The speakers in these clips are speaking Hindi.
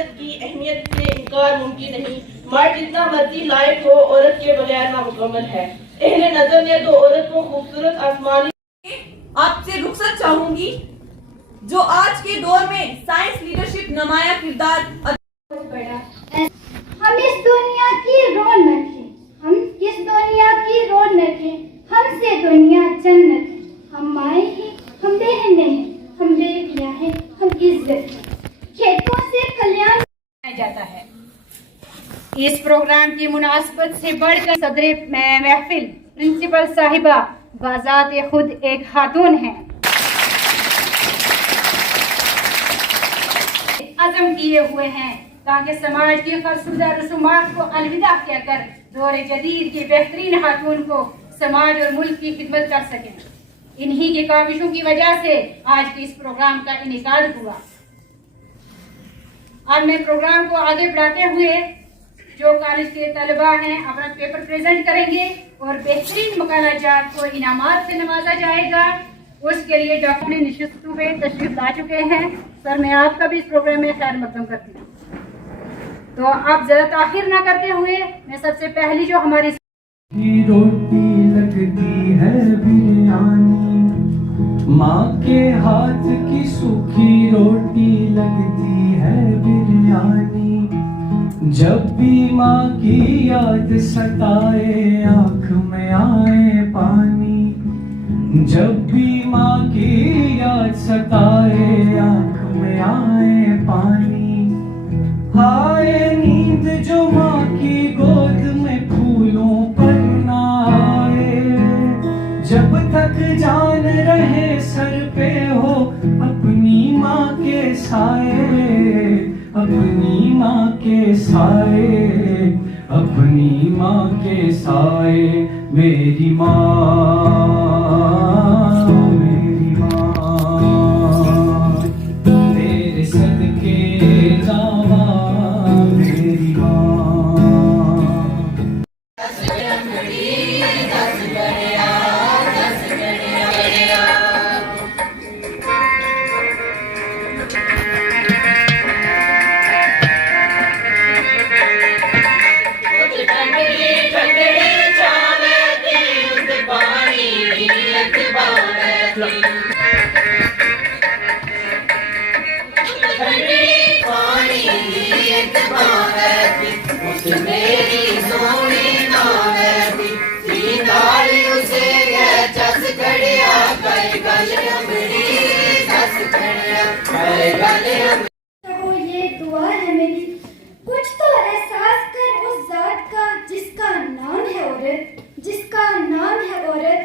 इज्जत की अहमियत से इनकार मुमकिन नहीं। मर्द जितना मर्जी लायक हो, औरत के बगैर नामुकम्मल है। अहले नजर ने तो औरत को खूबसूरत आसमानी आपसे रुखसत चाहूंगी। जो आज के दौर में साइंस लीडरशिप नुमाया किरदार हम इस दुनिया की रौनक है, हम इस दुनिया की रौनक है, हमसे दुनिया जन्नत है। हम माए हैं, हम बहनें हैं, हम बेटियां हैं, हम इज्जत है। खेतों से कल्याण मनाया जाता है। इस प्रोग्राम की मुनासबत से बढ़कर सदर महफिल प्रिंसिपल साहिबा बाज़ात खुद एक खातून हैं। अज़म किए हुए हैं ताकि समाज की फरसुदा रसूमात को अलविदा कहकर दौर जदीद की बेहतरीन खातून को समाज और मुल्क की खिदमत कर सकें। इन्हीं की काविशों की वजह से आज के इस प्रोग्राम का इनेकाद हुआ। अब मैं प्रोग्राम को आगे बढ़ाते हुए जो कॉलेज के तलबा हैं अपना पेपर प्रेजेंट करेंगे और बेहतरीन मकालाजात को इनामात से नवाजा जाएगा। उसके लिए डॉक्टर निशित हुए तशरीफ ला चुके हैं। सर, मैं आपका भी इस प्रोग्राम में खैर मकदम करती हूँ। तो आप जरा ताखिर ना करते हुए मैं सबसे पहली जो हमारी रोटी लगती है बिरयानी, माँ के हाथ की सूखी रोटी लगती है बिरयानी। जब भी माँ की याद सताए आँख में आए पानी, जब भी माँ की याद सताए आँख में आए पानी। आए नींद जो माँ की गोद में फूलों पर ना आए, जब तक जान रहे सर पे हो अपनी माँ के साए, अपनी माँ के साए, अपनी माँ के साए। मेरी माँ, मेरी माँ, तेरे सदके जावा मेरी माँ। तो ये दुआ है मेरी, कुछ तो एहसास कर उस जात का जिसका नाम है औरत, जिसका नाम है औरत।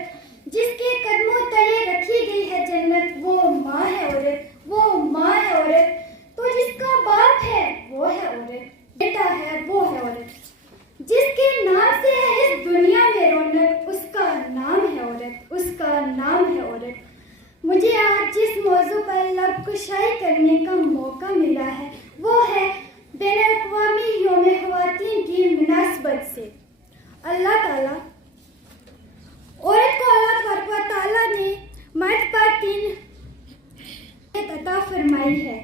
जिसके कदमों तले रखी गई है जन्नत, वो माँ है औरत, वो माँ है औरत। तो जिसका बाप है वो है औरत, बेटा है वो है औरत। जिसके नाम से है इस दुनिया में रौनक, उसका नाम है औरत, उसका नाम है औरत। मुझे आज जिस मौजू पर लब कुशाई करने का मौका मिला है वो है बैनुल-अक़वामी यौम ख़वातीन की मुनासबत से अल्लाह ताला औरत को अल्लाह ताला ने मर्द पर 3 अता फरमाई है।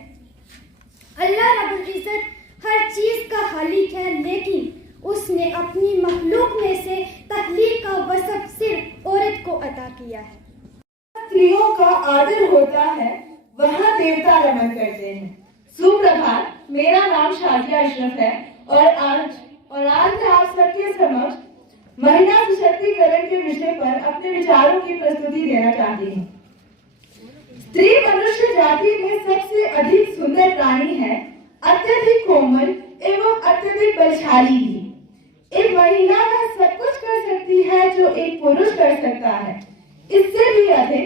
अल्लाह रब्बुल इज़्ज़त हर चीज़ का खालिक है, लेकिन उसने अपनी मखलूक में से तख्लीक का वसफ सिर्फ औरत को अता किया है। स्त्रियों का आदर होता है वहाँ देवता रमन करते हैं। सुप्रभात, मेरा नाम शाजिया अशरफ है और आज मैं आप सबके समक्ष महिला सशक्तिकरण के विषय पर अपने विचारों की प्रस्तुति देना चाहती हूँ। स्त्री मनुष्य जाति में सबसे अधिक सुंदर प्राणी है, अत्यधिक कोमल एवं अत्यधिक बलशाली भी। एक महिला वह सब कुछ कर सकती है जो एक पुरुष कर सकता है, इससे भी अधिक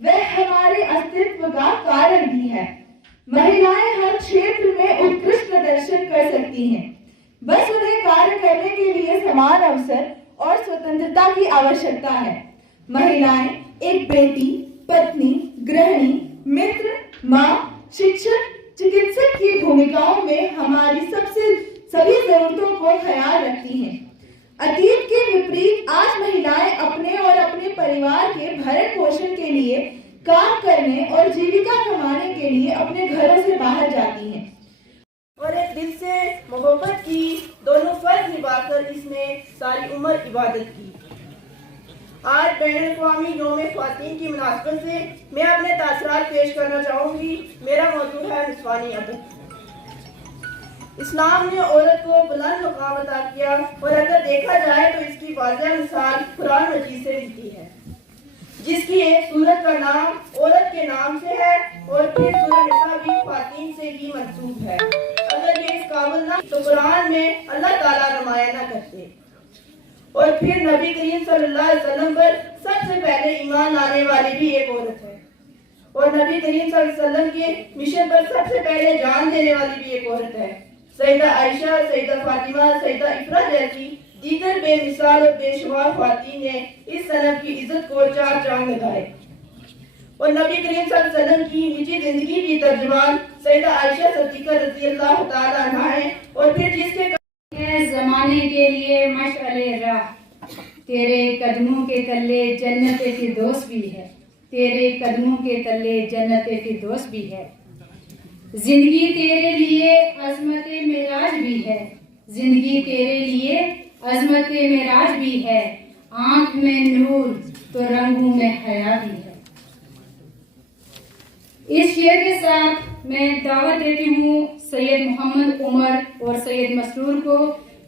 वह हमारे अस्तित्व का कारण भी है। महिलाएं हर क्षेत्र में उत्कृष्ट प्रदर्शन कर सकती हैं, बस उन्हें कार्य करने के लिए समान अवसर और स्वतंत्रता की आवश्यकता है। महिलाएं एक बेटी, पत्नी, गृहिणी, मित्र, माँ, शिक्षक, चिकित्सक की भूमिकाओं में हमारी सभी जरूरतों को ख्याल रखती हैं। अतीत के विपरीत आज महिलाएं अपने और अपने परिवार के भरण पोषण के लिए काम करने और जीविका कमाने के लिए अपने घरों से बाहर जाती हैं और एक दिल से मोहब्बत की, दोनों फर्ज निभाकर इसने सारी उम्र इबादत की। आज बैनुल-अक़वामी यौम ख़वातीन की मुनासबत से मैं अपने तासरात पेश करना चाहूँगी। मेरा मौजू है निस्वानी अदब। इस्लाम ने औरत को बुलंद मकाम अता किया और अगर देखा जाए तो इसकी वाज़ेह मिसाल कुरान मजीद से मिलती है, जिसकी एक सूरत का नाम औरत के नाम से है और फिर सूरह निसा भी ख़वातीन से ही मंसूब है। अगर ये इस काबिल ना तो कुरान में अल्लाह ताला नुमाया न करते। और फिर नबी करीम सल्लल्लाहु अलैहि वसल्लम पर सबसे पहले ईमान लाने वाली भी एक औरत है और नबी करीम सल्लल्लाहु अलैहि वसल्लम के मिशन पर सबसे पहले जान देने वाली भी एक औरत है। सैयदा आयशा, सैयदा फातिमा, सैयदा इफ्रा जैसी दीगर बेमिसाल और बेशुमार ख़वातीन ने इस सनम की इज्जत को चार चांद लगाए और नबी करीम सल्लल्लाहु अलैहि वसल्लम की निजी जिंदगी की तर्जुमान सैयदा आयशा सिद्दीक़ा रज़ियल्लाहु ताला अन्हा है। और फिर जिसके जमाने के लिए मशअले राह, तेरे कदमों के तले जन्नत फिरदौस भी है, तेरे कदमों के तले जन्नत फिरदौस भी है। जिंदगी तेरे लिए अज़मत मेराज भी है, जिंदगी तेरे लिए अज़मत मेराज भी है। आँख में नूर तो रंगों में हया भी है। इस शेर के साथ मैं दावत देती हूँ सैयद मोहम्मद उमर और सैयद मसरूर को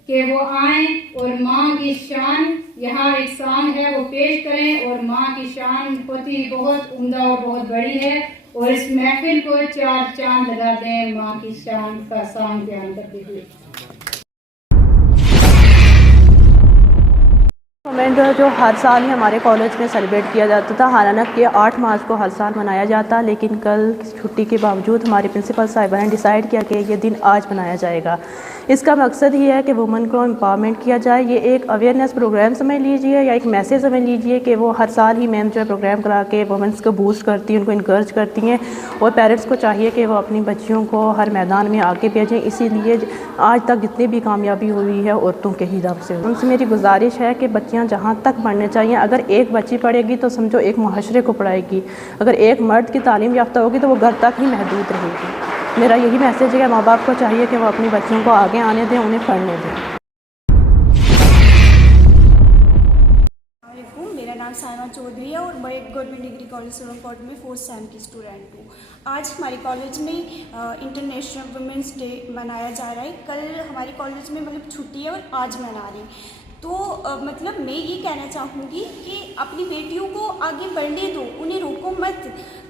कि वो आएँ और माँ की शान, यहाँ एक सॉन्ग है वो पेश करें और माँ की शान होती बहुत उम्दा और बहुत बड़ी है और इस महफिल को चार चांद लगा दें माँ की शान का सॉन्ग बयान करते हुए। मोमेंट जो हर साल ही हमारे कॉलेज में सेलिब्रेट किया जाता था, हालांकि 8 मार्च को हर साल मनाया जाता, लेकिन कल छुट्टी के बावजूद हमारे प्रिंसिपल साहिबा ने डिसाइड किया कि ये दिन आज मनाया जाएगा। इसका मकसद ये है कि वुमेन को एम्पावरमेंट किया जाए। ये एक अवेयरनेस प्रोग्राम समझ लीजिए या एक मैसेज समझ लीजिए कि वो हर साल ही मैम जो है प्रोग्राम करा के वुमेन्स को बूस्ट करती हैं, उनको इनकरेज करती हैं और पेरेंट्स को चाहिए कि वो अपनी बच्चियों को हर मैदान में आगे भेजें। इसीलिए आज तक जितनी भी कामयाबी हुई है औरतों के ही दम से। उनसे मेरी गुजारिश है कि बच्चियाँ जहाँ तक पढ़ने चाहिए, अगर एक बच्ची पढ़ेगी तो समझो एक मुआशरे को पढ़ाएगी, अगर एक मर्द की तालीम याफ्ता होगी तो वो घर तक ही महदूद रहेगी। मेरा यही मैसेज है कि माँ बाप को चाहिए कि वो अपनी बच्चियों को आगे आने दें, उन्हें पढ़ने दें। मेरा नाम साइमा चौधरी है और मैं गवर्नमेंट डिग्री कॉलेज सोलंकोट में 4th सेम की स्टूडेंट हूँ। आज हमारे कॉलेज में इंटरनेशनल वुमेंस डे मनाया जा रहा है। कल हमारे कॉलेज में मतलब छुट्टी है और आज मना रहे हैं। तो मतलब मैं ये कहना चाहूँगी कि अपनी बेटियों को आगे बढ़ने दो, उन्हें रोको मत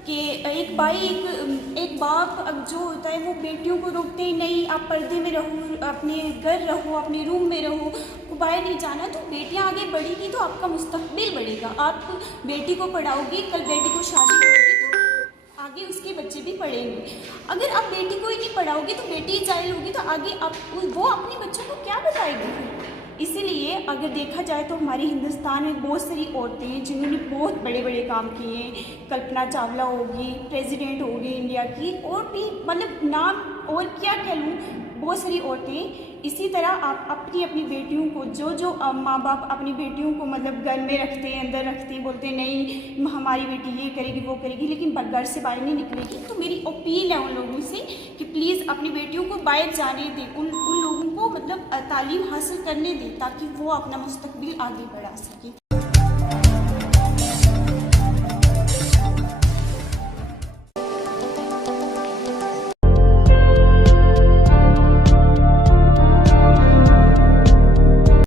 कि एक भाई एक बाप अब जो होता है वो बेटियों को रोकते ही नहीं, आप पर्दे में रहो, अपने घर रहो, अपने रूम में रहो, को बाहर नहीं जाना। तो बेटियां आगे बढ़ेगी तो आपका मुस्तकबिल बढ़ेगा। आप बेटी को पढ़ाओगे, कल बेटी को शादी होगी तो आगे उसके बच्चे भी पढ़ेंगे। अगर आप बेटी को ही नहीं पढ़ाओगे तो बेटी जाहिल होगी तो आगे आप वो अपने बच्चों को क्या बताएगी। इसीलिए अगर देखा जाए तो हमारे हिंदुस्तान में बहुत सारी औरतें हैं जिन्होंने बहुत बड़े बड़े काम किए हैं। कल्पना चावला होगी, प्रेसिडेंट होगी इंडिया की, और भी मतलब नाम और क्या कह लूँ, बहुत सारी औरतें। इसी तरह आप अपनी अपनी बेटियों को जो माँ बाप अपनी बेटियों को मतलब घर में रखते हैं, अंदर रखते हैं, बोलते नहीं हमारी बेटी ये करेगी वो करेगी, लेकिन घर से बाहर नहीं निकलेगी। तो मेरी अपील है उन लोगों से कि प्लीज़ अपनी बेटियों को बाहर जाने दें, उन लोगों को मतलब तालीम हासिल करने दें ताकि वो अपना मुस्तकबिल आगे बढ़ा सकें।